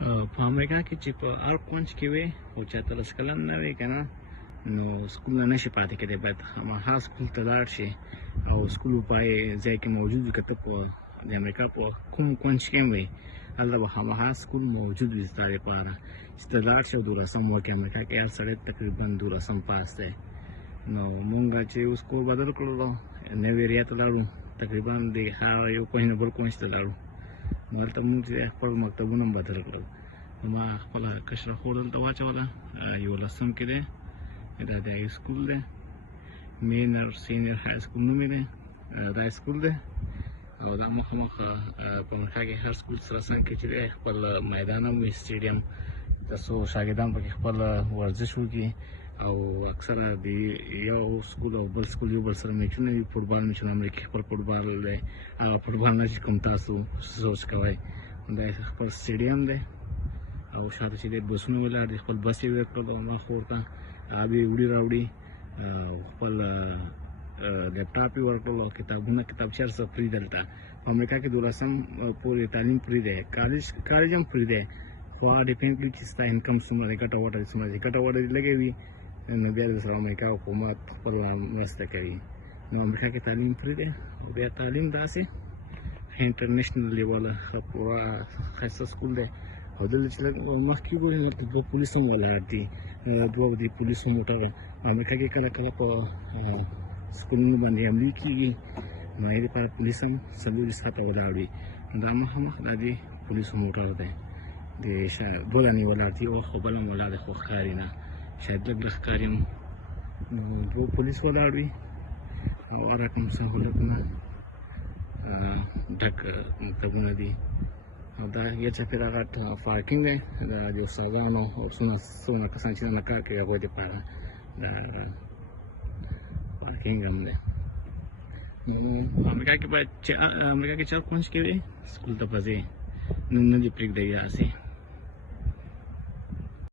په امریکا کې چې په هر کونج کې وي او چې 13 کلن نه وي که نه نو سکول نه نشي پاتې کېدی، باید هماغه سکول ته لاړ شي او سکول په هغې ځای کې موجود وي. که ته په د امریکا په کوم کونج کې هم وي هلته به هماغه سکول موجود وي ستا لپاره چې ته لاړ شي او 12 وکړې. امریکا کې هر سړی تقریبا 12 پاس دی. نو مونږ چې اوس کور بدل کړلو نوې ایریا ته لاړو، تقریبا د هغه یو کونج نه بل کونج ته لاړو. نو هلته مونږ چې خپل مکتبونه هم بدل کړل. ما خپله کشره خور دلته واچوله، 11 کې دی. دا د های سکول دی، مینر سینیر های سکول نوم یې دی. دا سکول دی او دا مخامخ په امریکا کې هر سکول سره څنګ کې چې دی خپل میدان هم وي، سټیډیم، تر څو شاګردان پکې خپل ورزش وکړي. او اکثره د یو سکول او بل سکول یو بل سره میچونه وي، فوټبال میچونه. امریکا خپل فوټبال دی، هغه فوټبال نه چې کوم تاسو سوچ کوئ. دا خپل سټیډیم دی او شاته چې دی بسونه ولاړ دي، خپل بس یې ورکړل او ما خور ته هغه به یې وړي راوړي او خپل لیپټاپ یې ورکړل او کتابونه کتابچې هر څه فري دلته. په امریکا کې 12 پورې تعلیم فري دی، کالج هم فري دی، خو هغه ډیپینډ کوي چې ستا انکم څومره دی، ګټه وټه څومره دی. ګټه وټه دې لږې وي نو بیا د سره امریکا حکومت خپله مرسته کوي. نو امریکا کې تعلیم فري دی او بیا تعلیم داسې انټرنیشنل لیول ښه پوره ښایسته سکول دی. او دلته چې لږ مخکې وګورئ هلته 2 پولیس هم ولاړ دي، 2 د پولیسو موټر. امریکا کې کله کله په سکولونو باندې حملې کېږي نو هغې لپاره پولیس هم څلورې خواته ولاړ وي. دا مخامخ دا د پولیسو موټر دی، د 2 دانې ولاړ دي، یو خو بل هم ولاړ دی خو ښکاري نه، شاید لږ لږ ښکاري هم. نو 2 پولیس ولاړ وي او هر رقم سهولتونه ډک مکتبونه دي. او دا یو چاپېره غټ پارکینګ دی، دا د استادانو او څومره کسان چې دلته کار کوي هغوی دپاره دا پارکینګ هم دی. نو امریکا کې باید چې امریکا کې چې هر کونج کې وي سکول ته به ځې، نو نه دې پرېږدی هسې